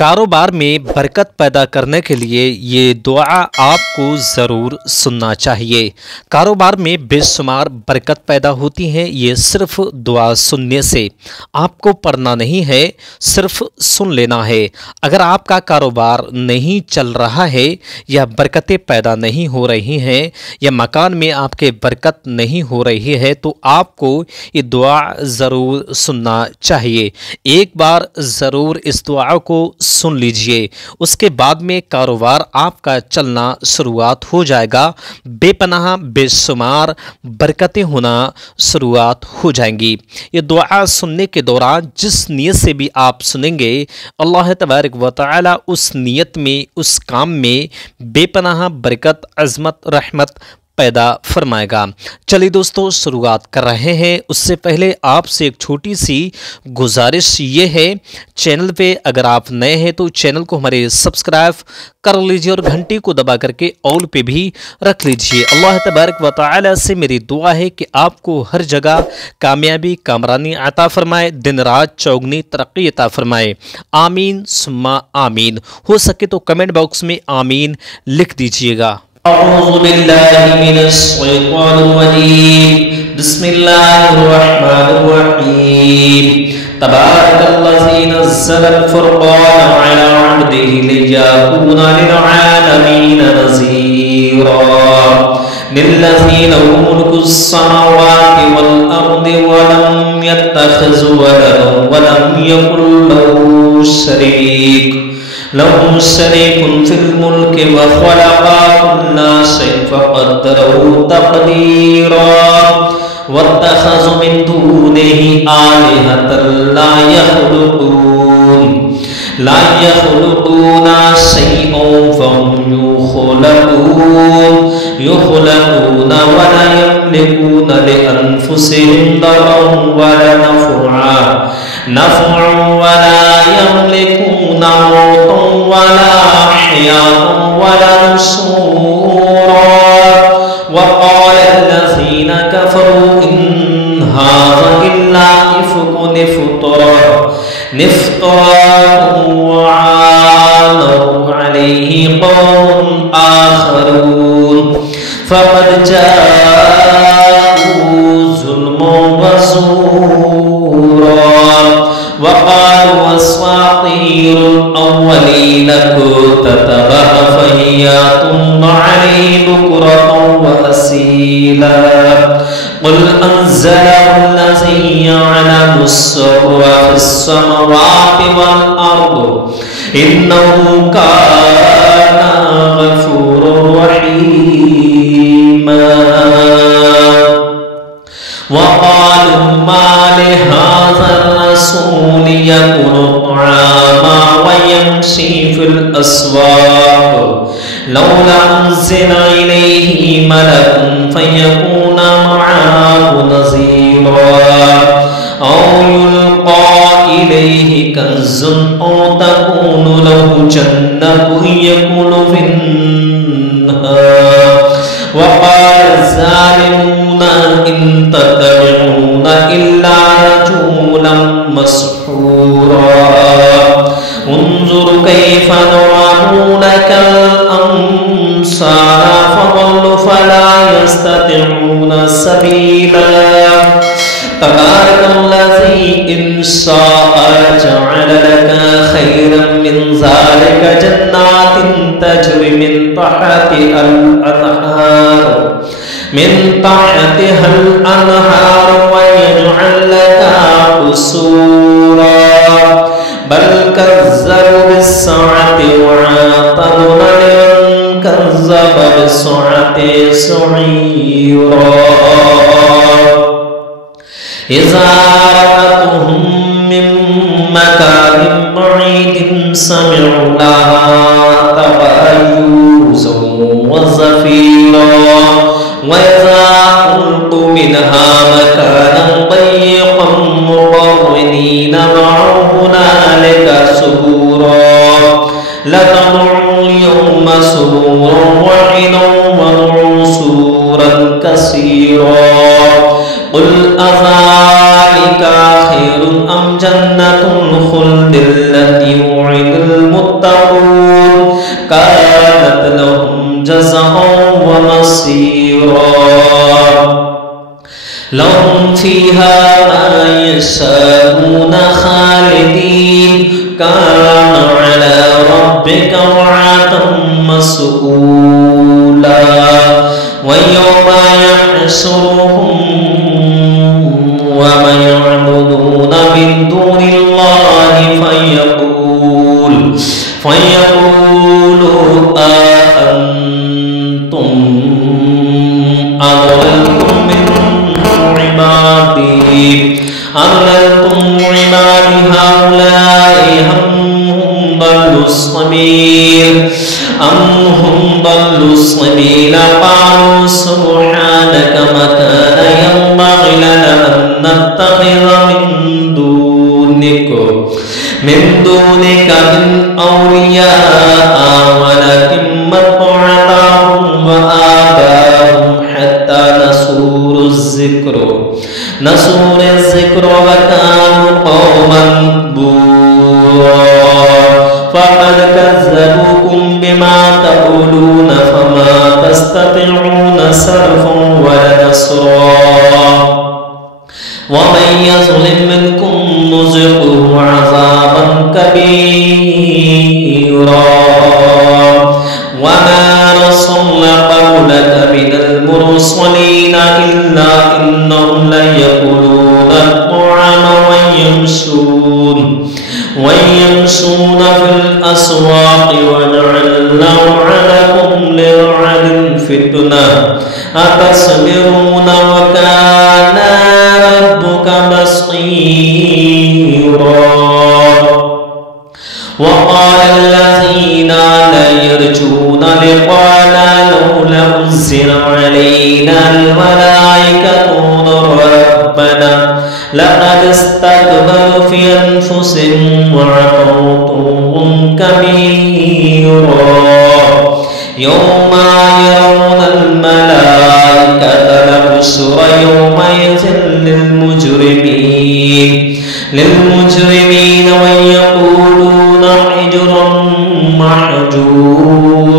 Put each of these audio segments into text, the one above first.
कारोबार में बरकत पैदा करने के लिए ये दुआ आपको ज़रूर सुनना चाहिए। कारोबार में बेशुमार बरकत पैदा होती है। ये सिर्फ दुआ सुनने से, आपको पढ़ना नहीं है, सिर्फ सुन लेना है। अगर आपका कारोबार नहीं चल रहा है या बरकतें पैदा नहीं हो रही हैं या मकान में आपके बरकत नहीं हो रही है तो आपको ये दुआ ज़रूर सुनना चाहिए। एक बार ज़रूर इस दुआ को सुन लीजिए, उसके बाद में कारोबार आपका चलना शुरुआत हो जाएगा। बेपनाह बेशुमार बरकतें होना शुरुआत हो जाएंगी। ये दुआ सुनने के दौरान जिस नीयत से भी आप सुनेंगे, अल्लाह तबारक व तआला उस नीयत में, उस काम में बेपनाह बरकत, अज़मत, रहमत पैदा फरमाएगा। चलिए दोस्तों, शुरुआत कर रहे हैं। उससे पहले आपसे एक छोटी सी गुजारिश ये है, चैनल पे अगर आप नए हैं तो चैनल को हमारे सब्सक्राइब कर लीजिए और घंटी को दबा करके ऑल पे भी रख लीजिए। अल्लाह तबारक व तआला से मेरी दुआ है कि आपको हर जगह कामयाबी, कामरानी अता फरमाए, दिन रात चौगनी तरक्की अता फरमाए। आमीन सुम्मा आमीन। हो सके तो कमेंट बॉक्स में आमीन लिख दीजिएगा। अऊज़ु बिल्लाहि मिनश शैतानिर रजीम। बिस्मिल्लाहिर रहमानिर रहीम। तबारकल्लज़ी नज़्ज़लल फ़ुरक़ान अला अब्दिही लियकूना लिलआलमीन नज़ीरा। लिल्लज़ी लहु मुल्कुस समावाति वल अर्दि व लम यत्तख़िज़ वलदन व लम यकुल लहु शरीकुन फिल मुल्कि व ख़लक़ा कुल्ला शैइन फ़क़द्दरहु तक़दीरा। वत्तख़ज़ मिन दूनिही आलिहतन ला यख़्लुक़ूना शैअन वहुम युख़्लक़ून व ला यमलिकून लिअन्फुसिहिम दररन वला नफ़अन व ला यमलिकून मौतन वला हयातन वला नुशूरा। वक़ाल अल्लज़ीना कफ़रू इन हाज़ा इल्ला इफ़्कुन इफ़्तराहु वअनहु अलैहि क़ौमुन आख़रून फ़क़द जाअू ज़ुल्मन व ज़ूरा। वक़ालू अस्वातीरुल अव्वलीन कुततबह फ़हिया तुम्मा अलैहि बुक्रतन व असीला। क़ुल अन्ज़लहु अल्लज़ी यअलमु स्सिर्रा फ़िस्समावाति वल अर्दि इन्नहु काना गफ़ूरर रहीमा। वक़ालू मा लिहाज़र रसूल यकुलु त्तआमा व यमशी फिल अस्वाक़ लौला उन्ज़िला इलैहि मलकुन फ़यकूना मअहु नज़ीरा। औ युल्क़ा इलैहि कंज़ुन औ तकूनु लहु जन्नतुन यकुलु मिन्हा। वक़ाल ज़ालिमून इन तत्तबिऊन इल्ला रजूलन मस्हूरा। उन्ज़ुर कैफ़ ضربوا لك الأمثال فضلوا فلا يستطيعون سبيلا। تبارك الذي إن شاء جعل لك خيرا من ذلك جنات تجري من تحتها الأنهار ويجعل لك قصورا بل كذبوا بالساعة وأعتدنا لمن كذب بالساعة سعيرا. إذا رأتهم من مكان بعيد سمعوا لها تغيظا وزفيرا وإذا ألقوا منها مكانا ضيقا مقرنين دعوا هنالك ثبورا. لتدعوا اليوم ثبورا واحدا وادعوا ثبورا كثيرا. قل أذلك خير أم جنة الخلد التي وعد المتقون كانت لهم جزاء ومصيرا لهم فيها ما يشاءون خالدين كان على ربك وعدا مسئولا ويوم يحشرهم وما يعبدون من دون الله فيقول أأنتم أضللتم من عبادي هؤلاء أم هم ضلوا السبيل قالوا سبحانك ما كان ينبغي لنا أن نتخذ من دونك من أولياء ولكن متعناهم وآباهم حتى نسوا الذكر وكانوا قوما بورا فقد كذبوكم بما تقولون فما تستطيعون صرفا ولا نصرا ومن يظلم منكم نذقه عذابا كبيرا وما رسلنا قولك من المرسلين إلا إنهم ليأكلون الطعام ويمشون في الأسواق وجعلنا لكم للعد فتنة أتصبرون وكان ربك بصيرا وقال الذين لا يرجون لقاءنا لولا أنزل علينا الملائكة ربنا لقد استكبروا في أنفسهم وعتوا عتوا كبيرا يوم يرون الملائكة البشرى يومئذ للمجرمين ويقولون حجرا محجورا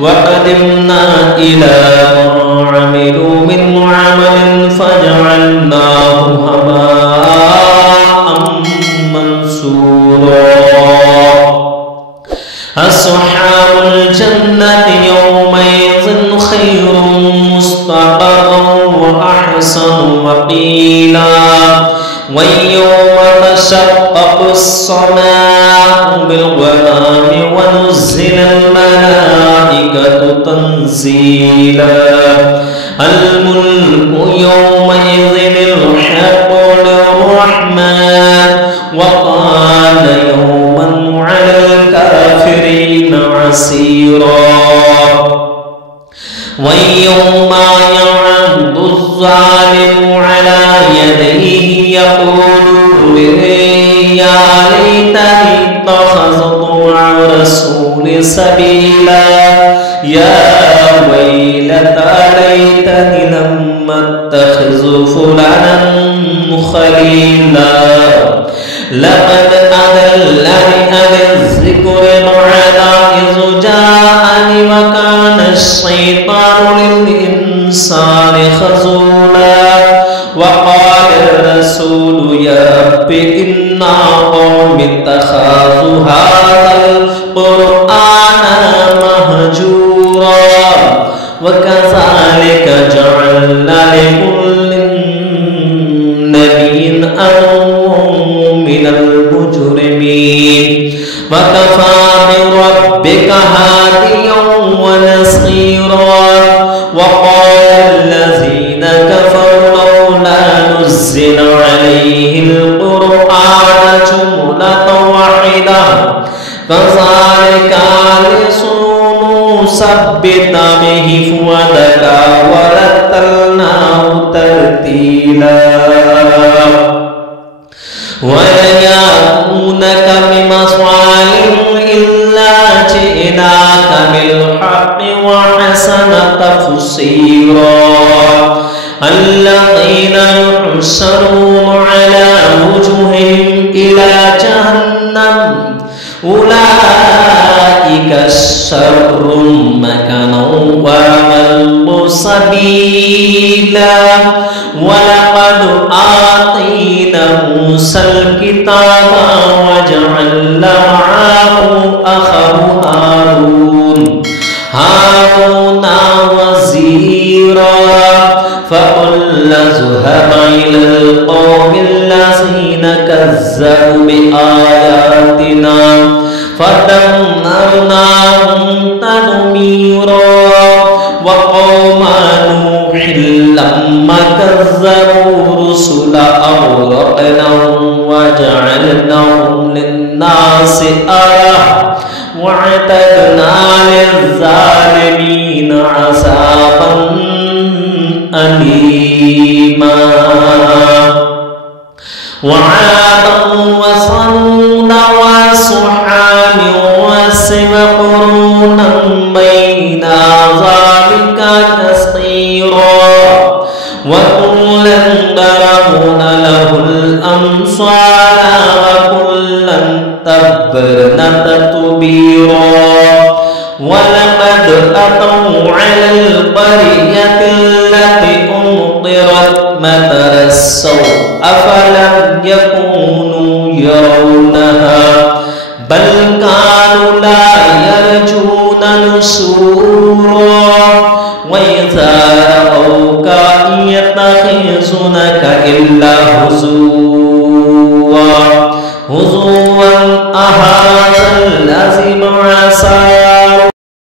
وقدمنا إلى ما عملوا من عمل فجعلناه هباء منثورا أصحاب الجنة يومئذ خير مستقرا وأحسن مقيلا ويوم تشقق السماء بالغمام ونزل الملائكة تنزيلا الملك يومئذ الحق للرحمن وقال يوما على الكافرين عسيرا ويوم يعض الظالم على يديه يقول يا ليتني اتخذت مع الرسول سبيلا يا ويلتى ليتني لم اتخذ فلانا خليلا لقد أضلني عن الذكر بعد إذ جاءني وكان الشيطان للإنسان خذولا وقال الرسول يا رب إن قوم اتخذوا هذا القرآن مهجورا وكذلك جعلنا لكل نبي عدوا من المجرمين وكفى بربك هاديا ونصيرا وقال الذين كفروا لولا نزل عليه القرآن جملة واحدة كذلك لنثبت به فؤادك ورتلناه ترتيلا ويأتونك بمصالح إلا جئناك بالحق وحسن تفسيرا الذين يحشرون على وجوههم إلى جهنم أولئك شر مكانا وأضل سبيلا ولقد آتينا موسى الكتاب وجعلنا معه أخاه هارون وزيرا فقل اذهب إلى القوم الذين كذبوا بآياتنا فدمرناهم تدميرا وقوم نوح لما كذبوا الرسل أغرقناهم وجعلناهم للناس آية وأعتدنا للظالمين عذابا أليما وعادا وثمود وصحاب وسبع قرونا بين ذلك كثيرا وكلا ضربنا له الأمثال وكلا تبرنا تتبيرا ولقد أتوا على القرية التي أمطرت مطر السوء أفلم يكونوا يرونها بل كانوا لا يرجون نشورا وإذا رأوك يتخذونك إلا هزوا أهذا الذي بعث